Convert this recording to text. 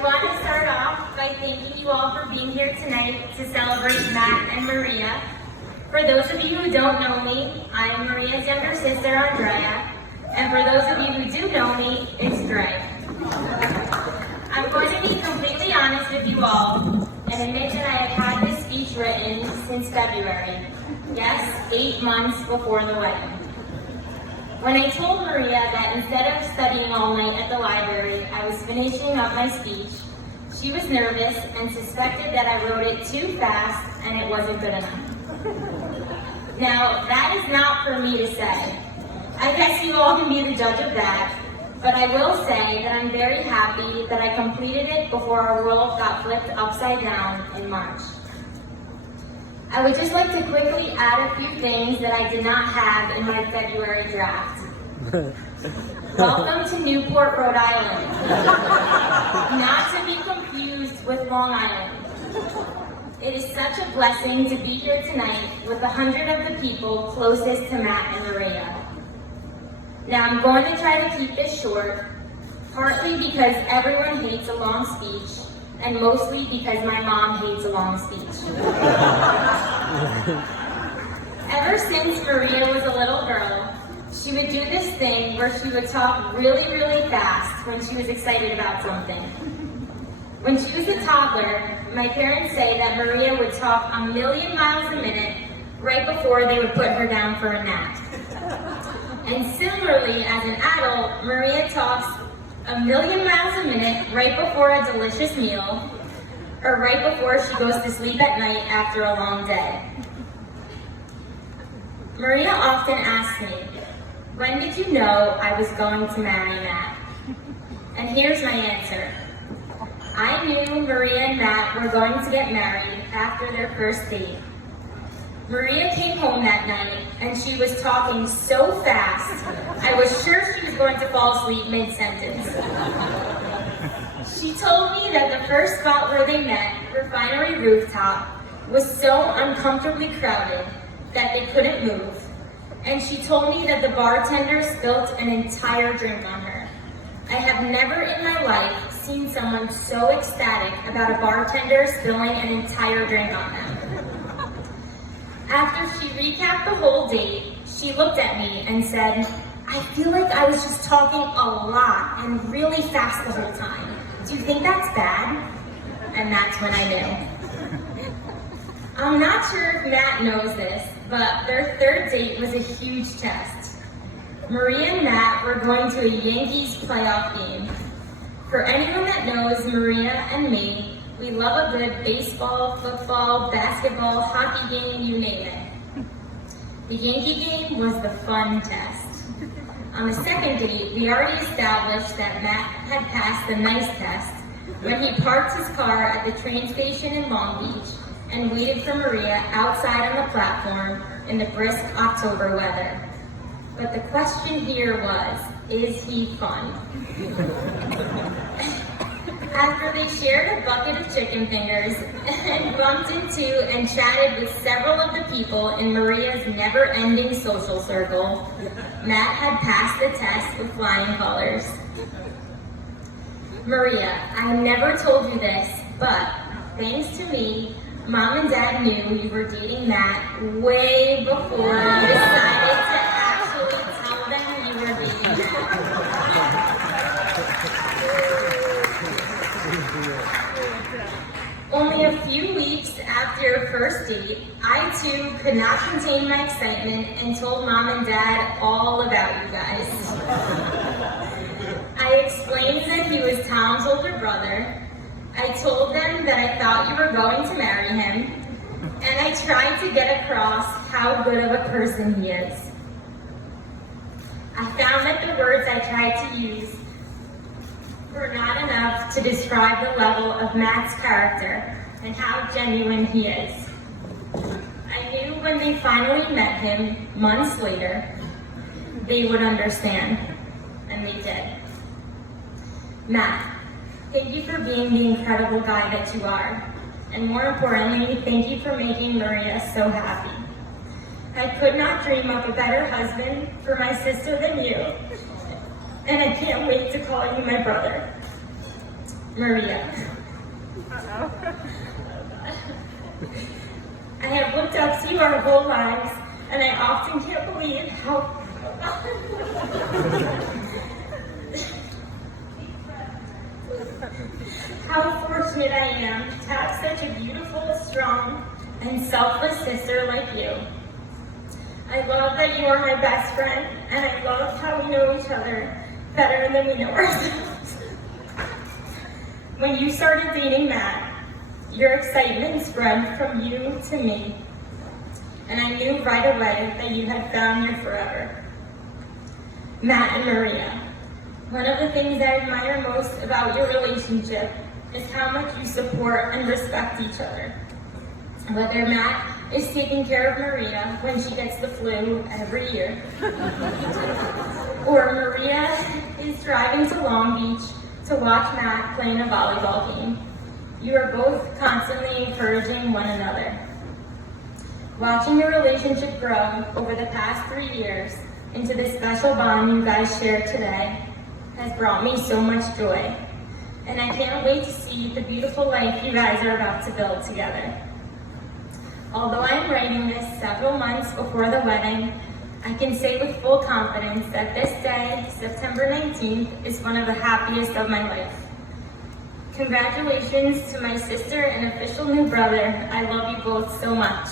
I want to start off by thanking you all for being here tonight to celebrate Matt and Maria. For those of you who don't know me, I am Maria's younger sister, Andrea. And for those of you who do know me, it's Dre. I'm going to be completely honest with you all and admit that I have had this speech written since February. Yes, 8 months before the wedding. When I told Maria that instead of studying all night at the library, I was finishing up my speech, she was nervous and suspected that I wrote it too fast and it wasn't good enough. Now, that is not for me to say. I guess you all can be the judge of that, but I will say that I'm very happy that I completed it before our world got flipped upside down in March. I would just like to quickly add a few things that I did not have in my February draft. Welcome to Newport, Rhode Island. Not to be confused with Long Island. It is such a blessing to be here tonight with 100 of the people closest to Matt and Maria. Now I'm going to try to keep this short, partly because everyone hates a long speech, and mostly because my mom hates a long speech. Ever since Maria was a little girl, she would do this thing where she would talk really, really fast when she was excited about something. When she was a toddler, my parents say that Maria would talk 1,000,000 miles a minute right before they would put her down for a nap. And similarly, as an adult, Maria talks 1,000,000 miles a minute right before a delicious meal, or right before she goes to sleep at night after a long day. Maria often asks me, "When did you know I was going to marry Matt?" And here's my answer. I knew Maria and Matt were going to get married after their first date. Maria came home that night and she was talking so fast, I was sure she was going to fall asleep mid-sentence. She told me that the first spot where they met, Refinery Rooftop, was so uncomfortably crowded that they couldn't move. And she told me that the bartender spilt an entire drink on her. I have never in my life seen someone so ecstatic about a bartender spilling an entire drink on them. After she recapped the whole date, she looked at me and said, "I feel like I was just talking a lot and really fast the whole time. Do you think that's bad?" And that's when I knew. I'm not sure if Matt knows this, but their third date was a huge test. Maria and Matt were going to a Yankees playoff game. For anyone that knows Maria and me, we love a good baseball, football, basketball, hockey game, you name it. The Yankee game was the fun test. On the second date, we already established that Matt had passed the nice test when he parked his car at the train station in Long Beach and waited for Maria outside on the platform in the brisk October weather. But the question here was, is he fun? After they shared a bucket of chicken fingers and bumped into and chatted with several of the people in Maria's never-ending social circle, Matt had passed the test with flying colors. Maria, I never told you this, but thanks to me, Mom and Dad knew you were dating Matt way before you decided to actually tell them you were dating Matt. Only a few weeks after your first date, I too could not contain my excitement and told Mom and Dad all about you guys. I explained that he was Tom's older brother. I told them that I thought you were going to marry him, and I tried to get across how good of a person he is. I found that the words I tried to use were not enough to describe the level of Matt's character and how genuine he is. I knew when they finally met him, months later, they would understand, and they did. Matt, thank you for being the incredible guy that you are, and more importantly, thank you for making Maria so happy. I could not dream up a better husband for my sister than you, and I can't wait to call you my brother. Maria. I have looked up to you our whole lives, and I often can't believe how fortunate I am to have such a beautiful, strong, and selfless sister like you. I love that you are my best friend, and I love how we know each other better than we know ourselves. When you started dating Matt, your excitement spread from you to me, and I knew right away that you had found your forever. Matt and Maria, one of the things I admire most about your relationship is how much you support and respect each other. Whether Matt is taking care of Maria when she gets the flu every year, or Maria is driving to Long Beach to watch Matt play in a volleyball game, you are both constantly encouraging one another. Watching your relationship grow over the past 3 years into the special bond you guys share today has brought me so much joy, and I can't wait to see the beautiful life you guys are about to build together. Although I am writing this several months before the wedding, I can say with full confidence that this day, September 19th, is one of the happiest of my life. Congratulations to my sister and official new brother. I love you both so much.